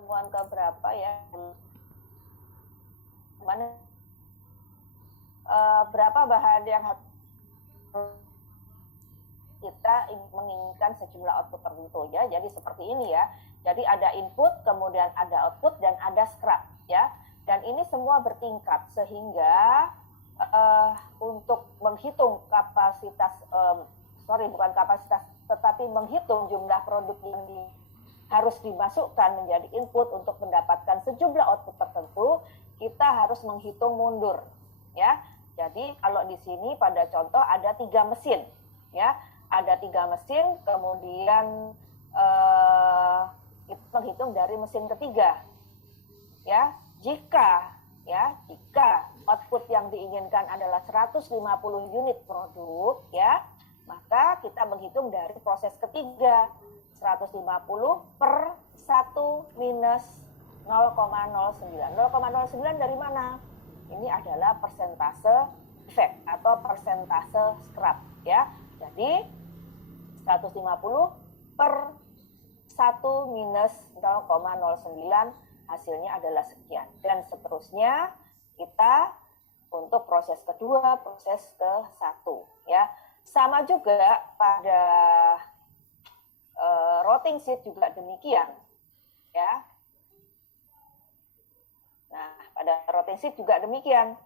pertemuan keberapa ya? Mana berapa bahan yang harus kita menginginkan sejumlah output tertentu ya. Jadi seperti ini ya. Jadi ada input, kemudian ada output dan ada scrap ya. Dan ini semua bertingkat sehingga untuk menghitung kapasitas bukan kapasitas tetapi menghitung jumlah produk yang harus dimasukkan menjadi input untuk mendapatkan sejumlah output tertentu, kita harus menghitung mundur ya. Jadi kalau di sini pada contoh ada 3 mesin ya, ada 3 mesin, kemudian kita menghitung dari mesin ketiga ya. Jika output yang diinginkan adalah 150 unit produk ya, maka kita menghitung dari proses ketiga 150 per 1 minus 0,09. 0,09 dari mana? Ini adalah persentase efek atau persentase scrap ya. Jadi 150 per 1 minus 0,09 hasilnya adalah sekian. Dan seterusnya kita untuk proses kedua, proses ke-1 ya. Sama juga pada rotting sheet juga demikian ya. Nah, pada rotting sheet juga demikian.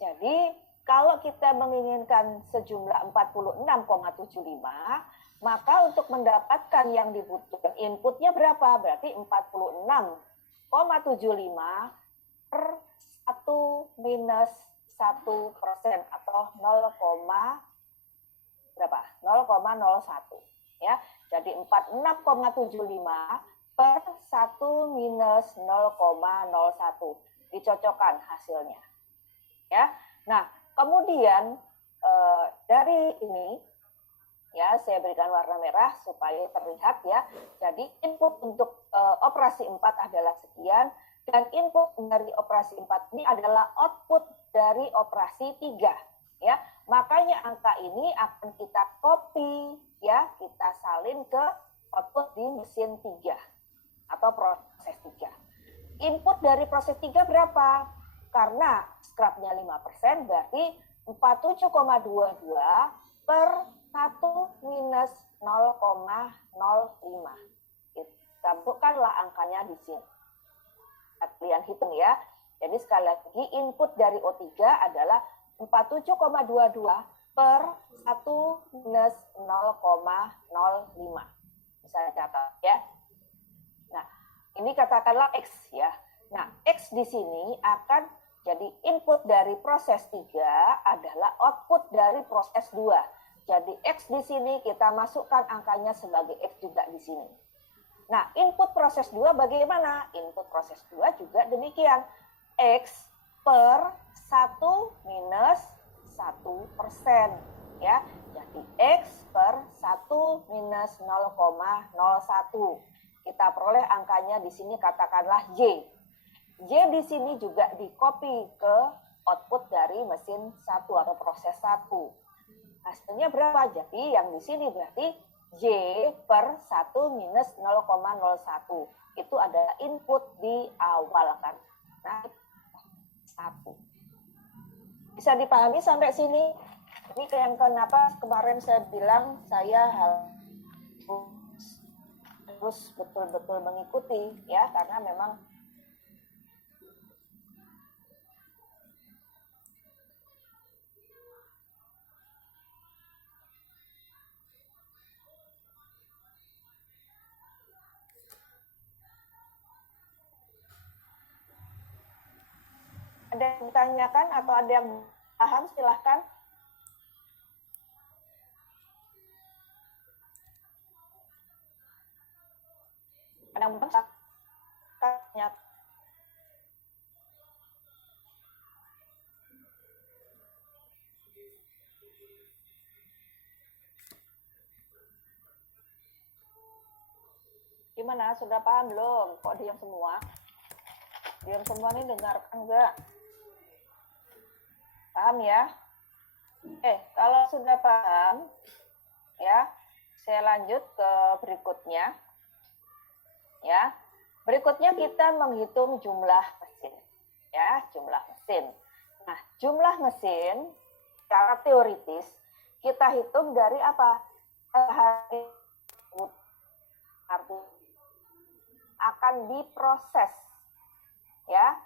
Jadi kalau kita menginginkan sejumlah 46,75, maka untuk mendapatkan yang dibutuhkan inputnya berapa? Berarti 46,75 per 1 minus 1% atau 0,01 ya. Jadi 46,75 per 1 minus 0,01 dicocokkan hasilnya ya. Nah, kemudian dari ini ya saya berikan warna merah supaya terlihat ya. Jadi input untuk operasi 4 adalah sekian dan input dari operasi 4 ini adalah output dari operasi 3 ya. Makanya angka ini akan kita copy ya, kita salin ke output di mesin 3 atau proses 3. Input dari proses 3 berapa? Karena scrapnya 5%, berarti 47,22 per 1 minus 0,05. Kita bukanlah angkanya di sini. Kalian hitung ya. Jadi sekali lagi input dari O3 adalah 47,22 per 1 minus 0,05. Bisa catat ya. Nah, ini katakanlah X ya. Nah, X di sini akan jadi input dari proses 3 adalah output dari proses 2. Jadi X di sini kita masukkan angkanya sebagai X juga di sini. Nah, input proses 2 bagaimana? Input proses 2 juga demikian. X per 1 minus 1% ya. Jadi X per 1 minus 0,01. Kita peroleh angkanya di sini katakanlah Y. Y di sini juga di-copy ke output dari mesin 1 atau proses 1. Hasilnya berapa? Jadi yang di sini berarti Y per 1 minus 0,01. Itu adalah input di awal kan. Nah, 1. Bisa dipahami sampai sini? Ini yang kenapa kemarin saya bilang saya harus betul-betul mengikuti ya, karena memang ada yang ditanyakan atau ada yang paham, silahkan. Ada yang paham? Gimana? Sudah paham belum? Kok diam semua? Diam semua nih, dengarkan enggak? Paham ya? Kalau sudah paham, ya, saya lanjut ke berikutnya. Ya. Berikutnya kita menghitung jumlah mesin. Ya, jumlah mesin. Nah, jumlah mesin secara teoritis kita hitung dari apa? Akan diproses. Ya.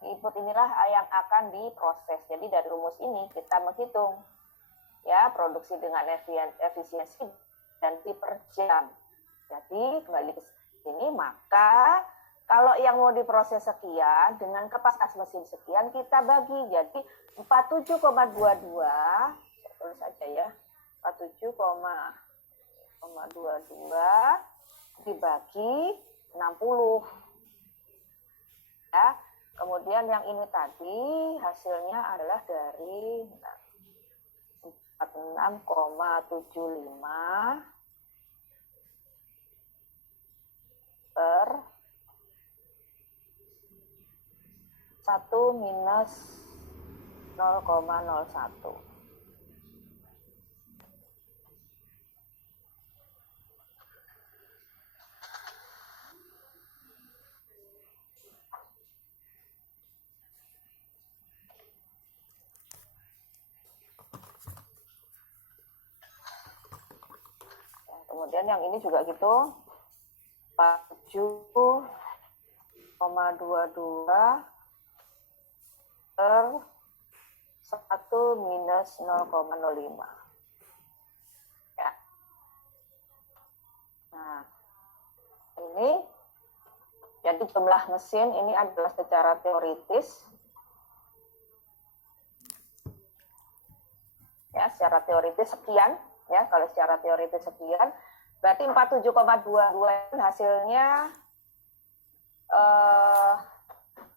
Input inilah yang akan diproses. Jadi dari rumus ini kita menghitung ya produksi dengan efisiensi dan per jam. Jadi kembali ke sini, maka kalau yang mau diproses sekian dengan kapasitas mesin sekian kita bagi. Jadi 47,22 tulis saja ya. 47,22 dibagi 60. Ya. Kemudian yang ini tadi hasilnya adalah dari 46,75 per 1 minus 0,01. Kemudian yang ini juga gitu, 47,22 per 1 minus 0,05. Ya. Nah, ini jadi jumlah mesin ini adalah secara teoritis. Ya, secara teoritis sekian. Ya, kalau secara teoritis sekian, berarti 47,22 hasilnya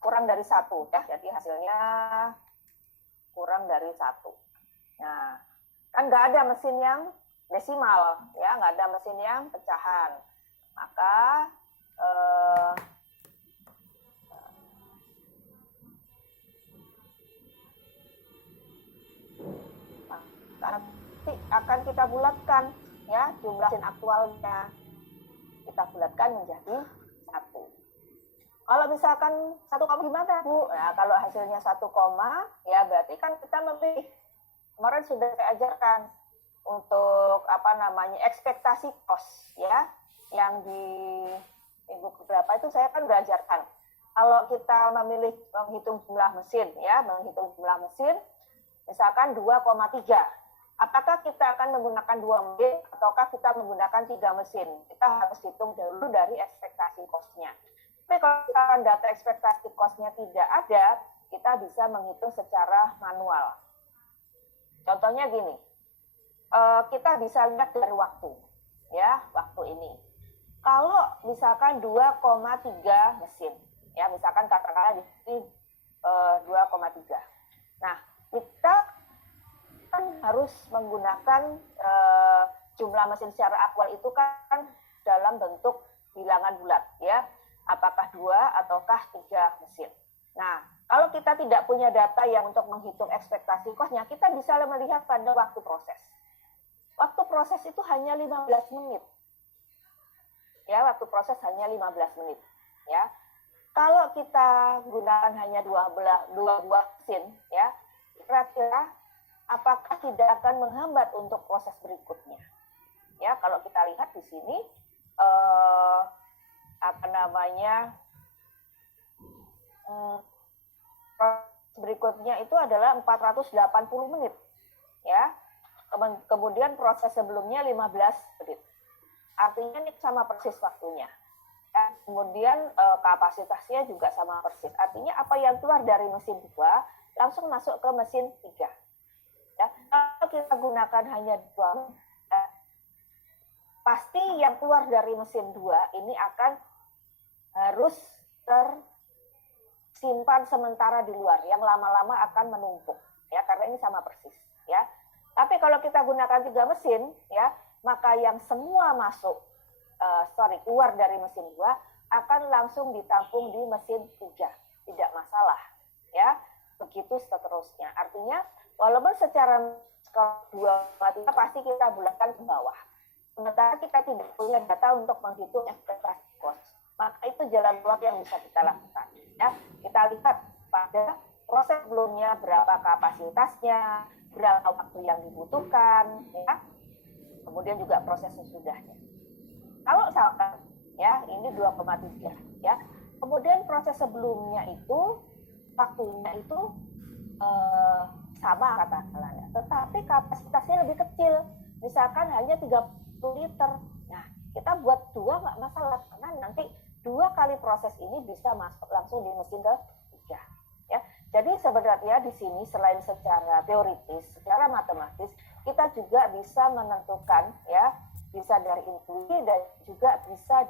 kurang dari 1 ya. Jadi hasilnya kurang dari 1. Nah, kan nggak ada mesin yang desimal, ya, nggak ada mesin yang pecahan. Maka nanti akan kita bulatkan ya jumlah mesin aktualnya, kita bulatkan menjadi 1. Kalau misalkan 1, gimana Bu? Nah, kalau hasilnya 1, ya berarti kan kita memilih, kemarin sudah saya ajarkan untuk apa namanya ekspektasi cost ya, yang di minggu keberapa itu saya kan belajarkan. Kalau kita memilih menghitung jumlah mesin ya, menghitung jumlah mesin misalkan 2,3. Apakah kita akan menggunakan 2 mesin ataukah kita menggunakan 3 mesin? Kita harus hitung dulu dari ekspektasi cost-nya. Tapi kalau misalkan data ekspektasi cost-nya tidak ada, kita bisa menghitung secara manual. Contohnya gini, kita bisa lihat dari waktu, ya, waktu ini. Kalau misalkan 2,3 mesin, ya, misalkan katakanlah di sini 2,3. Nah, kita kan harus menggunakan jumlah mesin secara aktual itu kan dalam bentuk bilangan bulat ya, apakah 2 ataukah 3 mesin. Nah, kalau kita tidak punya data yang untuk menghitung ekspektasi cost-nya, kita bisa melihat pada waktu proses. Waktu proses itu hanya 15 menit. Ya, waktu proses hanya 15 menit ya. Kalau kita gunakan hanya 2 buah mesin ya, kira-kira apakah tidak akan menghambat untuk proses berikutnya? Ya, kalau kita lihat di sini apa namanya proses berikutnya itu adalah 480 menit. Ya. Kemudian proses sebelumnya 15 menit. Artinya ini sama persis waktunya. Ya, kemudian kapasitasnya juga sama persis. Artinya apa yang keluar dari mesin 2 langsung masuk ke mesin 3. Ya, kalau kita gunakan hanya 2, pasti yang keluar dari mesin 2 ini akan harus tersimpan sementara di luar, yang lama-lama akan menumpuk, ya, karena ini sama persis, ya. Tapi kalau kita gunakan 3 mesin, ya, maka yang semua masuk, keluar dari mesin 2 akan langsung ditampung di mesin 3, tidak masalah, ya. Begitu seterusnya. Artinya walaupun secara skala 2,3 pasti kita bulatkan ke bawah. Sementara kita tidak punya data untuk menghitung ekspektasi cost. maka itu jalan keluar yang bisa kita lakukan. Ya, kita lihat pada proses sebelumnya berapa kapasitasnya, berapa waktu yang dibutuhkan, ya. Kemudian juga proses sesudahnya. Kalau misalkan ya ini 2,3 ya. Kemudian proses sebelumnya itu waktunya itu sama katakanlah ya, tetapi kapasitasnya lebih kecil. Misalkan hanya 30 liter. Nah, kita buat 2 nggak masalah karena nanti 2 kali proses ini bisa masuk langsung di mesin ketiga. Ya. Jadi sebenarnya di sini selain secara teoritis, secara matematis, kita juga bisa menentukan ya, bisa dari intuisi dan juga bisa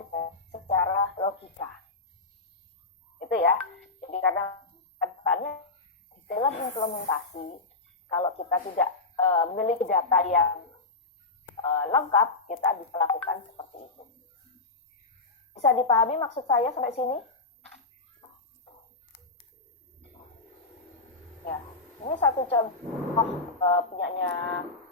secara logika. Itu ya. Jadi karena katanya di dalam implementasi, kalau kita tidak memiliki data yang lengkap, kita bisa lakukan seperti itu. Bisa dipahami maksud saya sampai sini? Ya, ini satu contoh punyanya